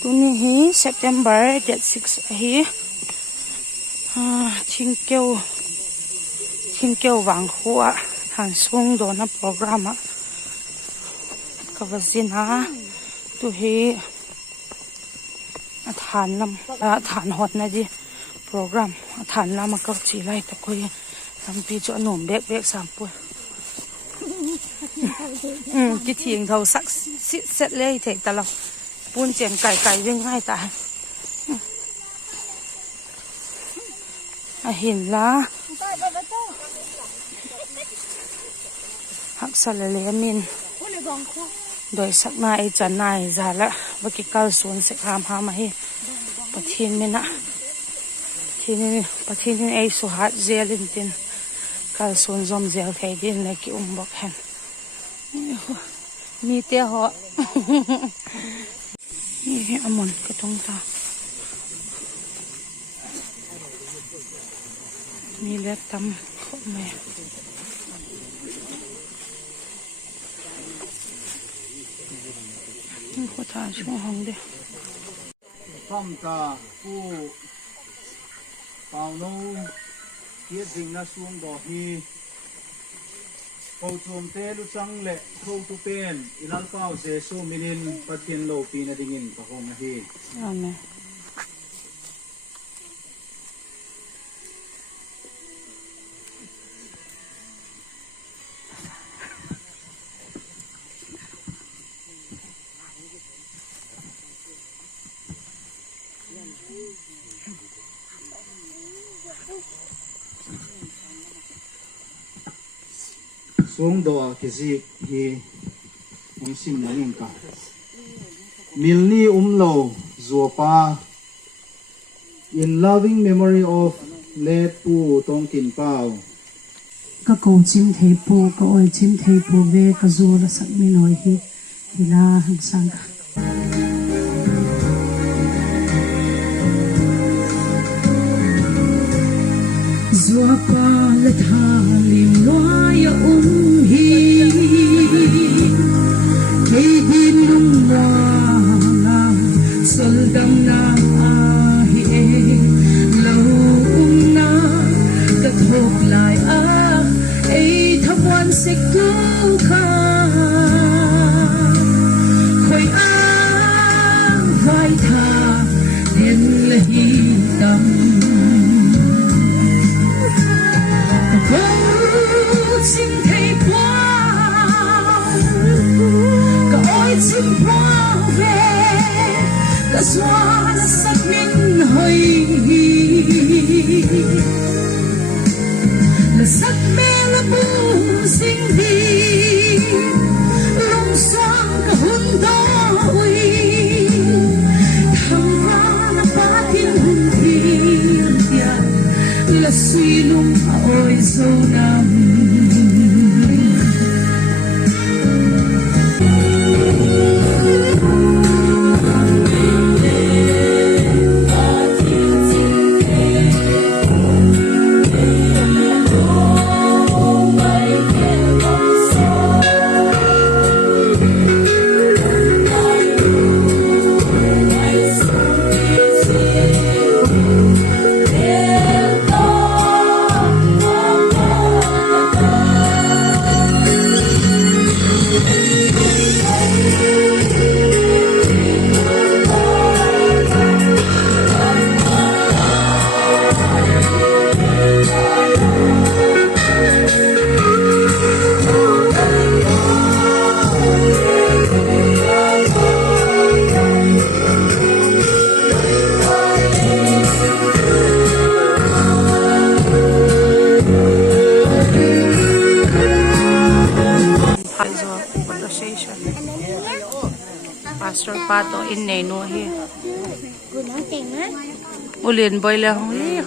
tu ni hi September date 6 hi thingkeu wang khua han sung do na program a kawazina tu hi than hot na di program than lama ka chi lai ta koi lampi chu anom bek sam pu ki thieng thau sak set le thei ta lo pun chen kai veng hai ta a hin la hak sal le min doi sak na ai chan nai za la baki kal sun se kham ha ma hi pathin mena pathin ai so hat zelin tin kal sun zom zel thei din le ki bok hen mi te ho ni amon ka tong ta mi le tam kho me ni kho ta chu hong de thăm ta ku pao nô kia ding na suông đỏ hi câu chuông tê lu trăng lệ khâu tu pen ilal pao se su minin patien lo pi na dingin pa hong na hi amen suông đỏ cái gì hi anh sim na ngin ka milni lo zopa in loving memory of late pu tongkin pao ka ko chim thei pu ka oi chim thei pu ve ka zo la sak mi noi hi hila hang sang zua pa la tha lim loa ya hi hei din lung wa la sol dam na hi lo na ka thok lai a ei thwan se ku kha khoi a vai tha den le hi dam chim thei qua cả ôi chim hoa về cả xóa sắc min hơi là sắc mê là bu sinh đi lòng xoang cả hôn đó ui thằng ra là ba thiên hôn thiên là suy lung ôi sâu nam Pastor Pato in nei no hi ulin boile hi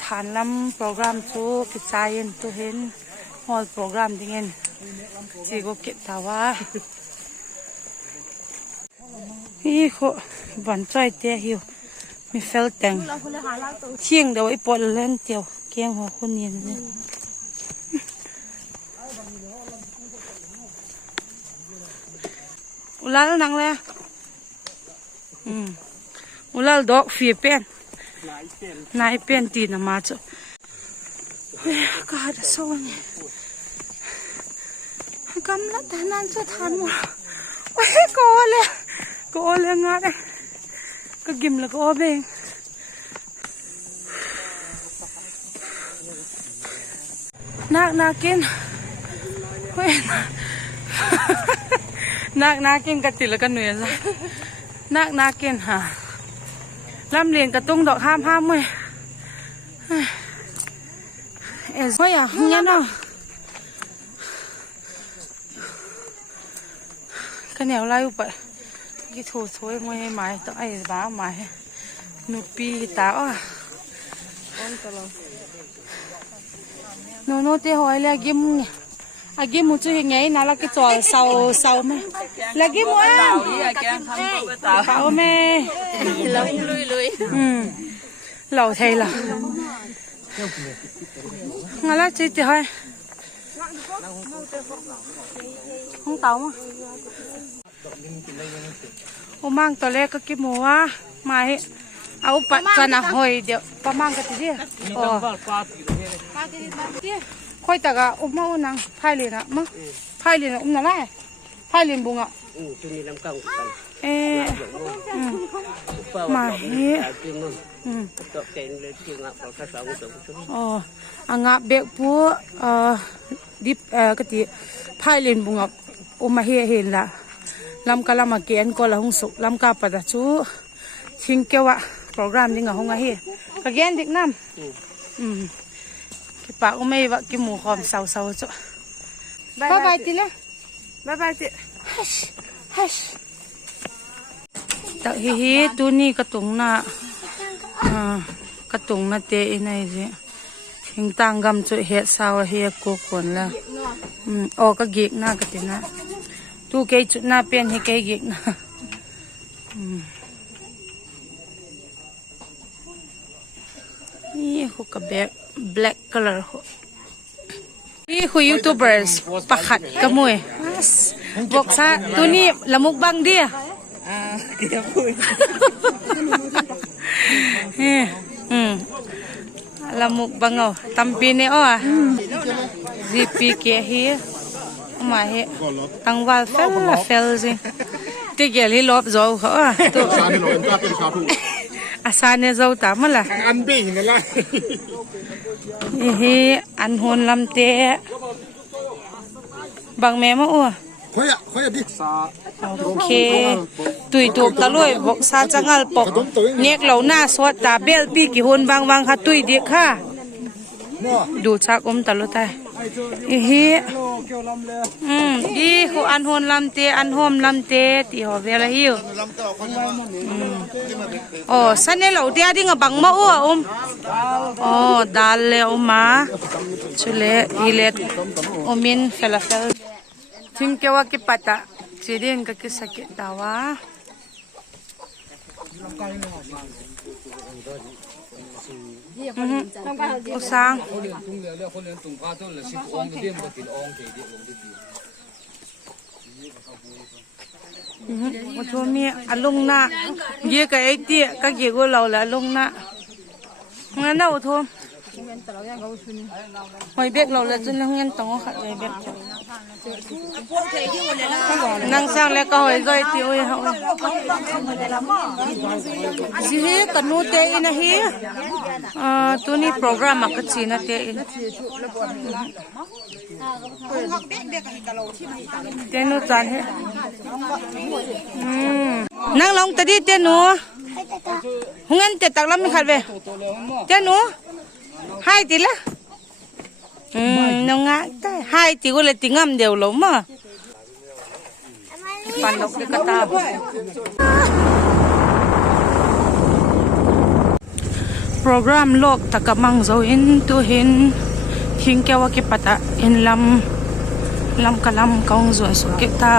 than lam program chu ki chain tu hin hall program dingen chi go ke tawa hi kho ban chai te hi mi fel teng chieng do i pol len teo keng ho khunin ne ulal nang le อุลลดอกฟีเป็นนายเป็นตีนมาจ้ะก็หาได้ส่งกำลังทานนั้นจะทานมั้งโอ้ยก็เลยงาเลยก็กิมแล้วก็เบ่งนักกินเฮ้ยนักกินกะติแล้วก็เหนื่อยละนักกินฮะลำเลียนกระตุ้งดอกห้ามเว้ยเฮ้ยอ่ะงั้นเนาะก็แนวไล่ไปกี่ถูสวยมวยไม้ต้องไอ้บ้าไม้หนูปีตาอ่ะโน่เตะหอยแล้วกิมอากิมจะยังไงนะแล้วก็จ่อเสาไหมแล้วกิมว่าเสาไหมลุยเหล่าไทยล่ะงั้นแล้วจีจะให้ห้องเต๋ามั้งโอ้มั่งตอนแรกก็กินหมูว่าไม่เอาไปกันนะหอยเดี๋ยวปลามั่งก็ตีเดียอ๋อค่อยแต่ก็อุ้มมาอุ้นังพายเรียนอ่ะมั้งพายเรียนอุ้มนั่นแหละพายเรียนบุงอ่ะมาเฮ้อ๋ออ่างะเบกปูดิบก็ตีพายเรียนบุงอ่ะอุ้มมาเห็นละลำกะลำมาเกณฑ์ก็ละหงสุลำกาปัดจูชิงเกวะโปรแกรมดิ้งกับหงเฮกะเกณฑ์เด็กน้ำกิปากก็ไม่ว่ากิหมูหอมเสาจ้ะบายติเลยบายติฮัชตักเฮตัวนี้กระตุงหน้ากระตุงมาเตะในสิทิ้งตังกำจุเฮสาวเฮกูขวนแล้วออกก็เกกหน้ากระตินะตูเกยจุดหน้าเป็นให้เกยเกกนะนี่หุกแบบ black color นี่คือยูทูบเบอร์ประคัดกระมวยบอกซะตัวนี้ละมุกบังเดียละมุกบังเอาตำปีนี่อ้อรีปีเกียฮีมาเฮตั้งวันเฟลสิที่เกี่ยวกับรอบโจ้เขาตัวอาซาเนี่ยโจ้ตามมาละอันปีนี่ละเฮ้อันหนลำเตะบางแม่มาอ้วค่อยดิโอเคตุยตุกตะลุยบอกซาจังอัลปกเน็กเหล่าหน้าสวดตาเบลปีกี่หนบางค่ะตุยเด็กค่ะดูชักตะลุตายฮีดีเขาอันหนลำเตอันหอมลำเตตีหัวเวลาหิวอ๋อสันเนี่ยเราเดียดิ้งบังมาอ้วอ๋อดาลเลยมาชุเลอีเล็กมินเฟลทิมเกว่ากิปัตตะจีดินก็กิสกิตาวะอุสังมาทัวมีอารมณ์น่ะเยอะกับไอ้เตี้ยก็เกี่ยวกับเราแหละอารมณ์น่ะงั้นเราทัวหอยเบ็กเราเลยจนเราเงินต้องขัดหอยเบ็กนั่งสร้างแล้วก็หอยก้อยเตี้ยเขาสิเฮกันนู้เตอินะเฮตัวนี้โปรแกรมมาคัดซีนะเตอิเตนูจานเฮนั่งลงตะดีเตนูหงเงินเตตักลำไม่ขัดเวเตนูให้ตีละน้องงะให้ตีก็เลยตีงามเดียวหลงมั้งปันดอกเด็กกระตาโปรแกรมโลกตะกมังโซอินตัวเห็นทิ้งแกว่าเก็บปะตะเห็นลำกะลำกองส่วนสุกเก็บเท้า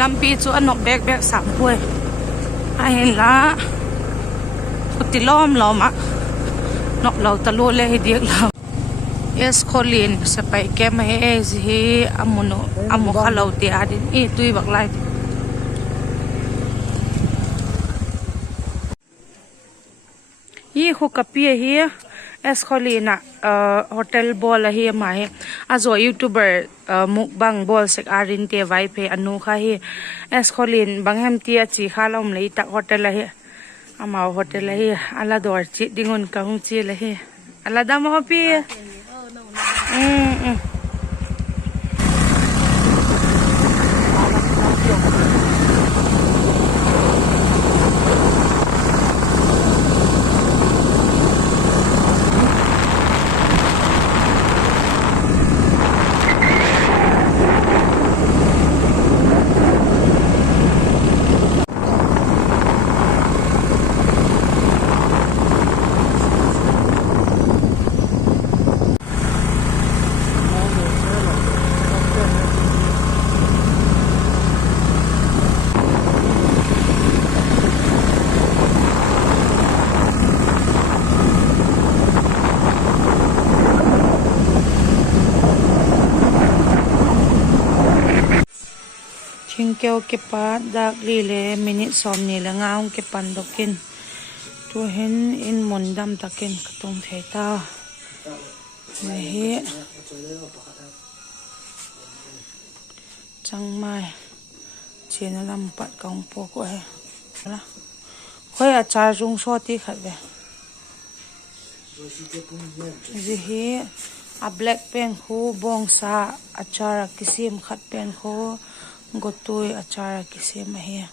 ลำปีจูอันนกแบกสามถ้วยให้เห็นละกุฏิล้อมอ่ะนกเราตะลุเลยให้เดียกเราเอสโคลินสไปแกมาให้เอสฮีอามุขเราเตียดินตุยบักไล khu kapi hi es kholina hotel bol hi ma hi azo youtuber mukbang bol sek arin te vai phe anu kha hi es kholin bangham ti chi khalom lei tak hotel hi ama hotel hi ala dor chi dingon ka hu chi le hi ala dam ho pi keo ke pa dak li le minute som ni la ngaung ke pan dokin tu hen in mondam takin katung theta le he chang mai chen lam pat kaung po ko he la khoi achar jung so ti khat ve ji he a black pen khu bong sa achar kisim khat pen khu gotui achara kisim he